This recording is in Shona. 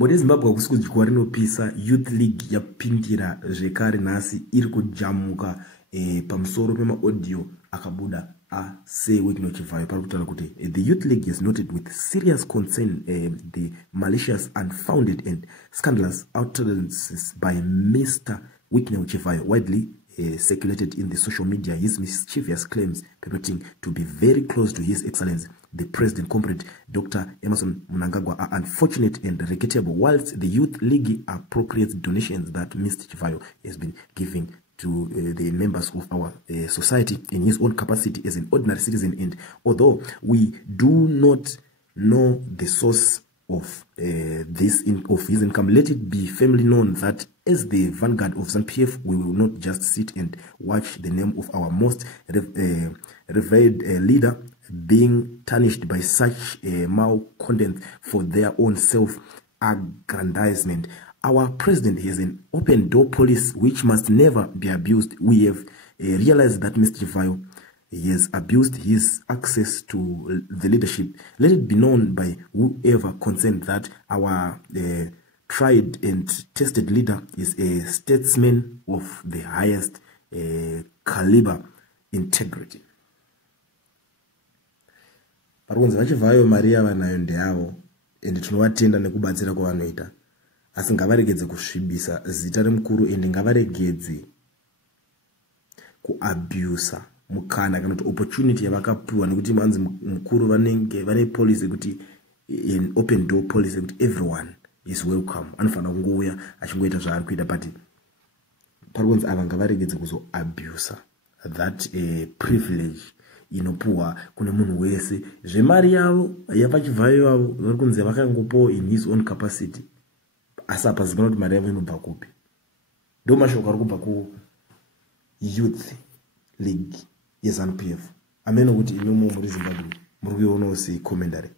Mode Zimbabwe kusukudya rinopisa Youth League yapindira zvekare nhasi iri kujamuka pamusoro pema audio akabuda Chivhayo Chivhayo parikutaura kuti the Youth League is noted with serious concern the malicious, unfounded and scandalous utterances by Mr. Chivhayo widely circulated in the social media. His mischievous claims permitting to be very close to His Excellency the President, Comrade Dr. Emerson Mnangagwa, are unfortunate and regrettable, whilst the Youth League appropriates donations that Mr. Chivhayo has been giving to the members of our society in his own capacity as an ordinary citizen. And although we do not know the source of his income, let it be firmly known that as the vanguard of ZANU-PF, we will not just sit and watch the name of our most revered leader being tarnished by such malcontent for their own self-aggrandizement. Our president has an open door policy which must never be abused. We have realized that Mr. Chivhayo has abused his access to the leadership. Let it be known by whoever concerned that our tried and tested leader is a statesman of the highest caliber integrity. Parunzi vachivayo Maria vanayo ndeavo ende tinovatenda nekubatsira kwavanoita, asi ngavaregedze kusvibisa zita remukuru ende ngavaregedze kuabusa mukana kana kuti opportunity yavakapiwa, nekuti manzi mukuru vanenge vane policy kuti an open door policy kuti everyone is welcome, anofanira kungouya achingoita zvaari kuita, but parunzi ava ngavaregedze kuzoabusa that privilege inopuwa kune munhu wese. Zvemari yavo yapachivhayo yavo vari kunzi vakangopawo in his own capacity, asi apazikanwa kuti mari yavo inobva kupi. Ndo mashoko ari kubva ku-Youth League yeZANU-PF. Ameno kuti inomo muri Zimbabwe muri kuionawo sei commentary.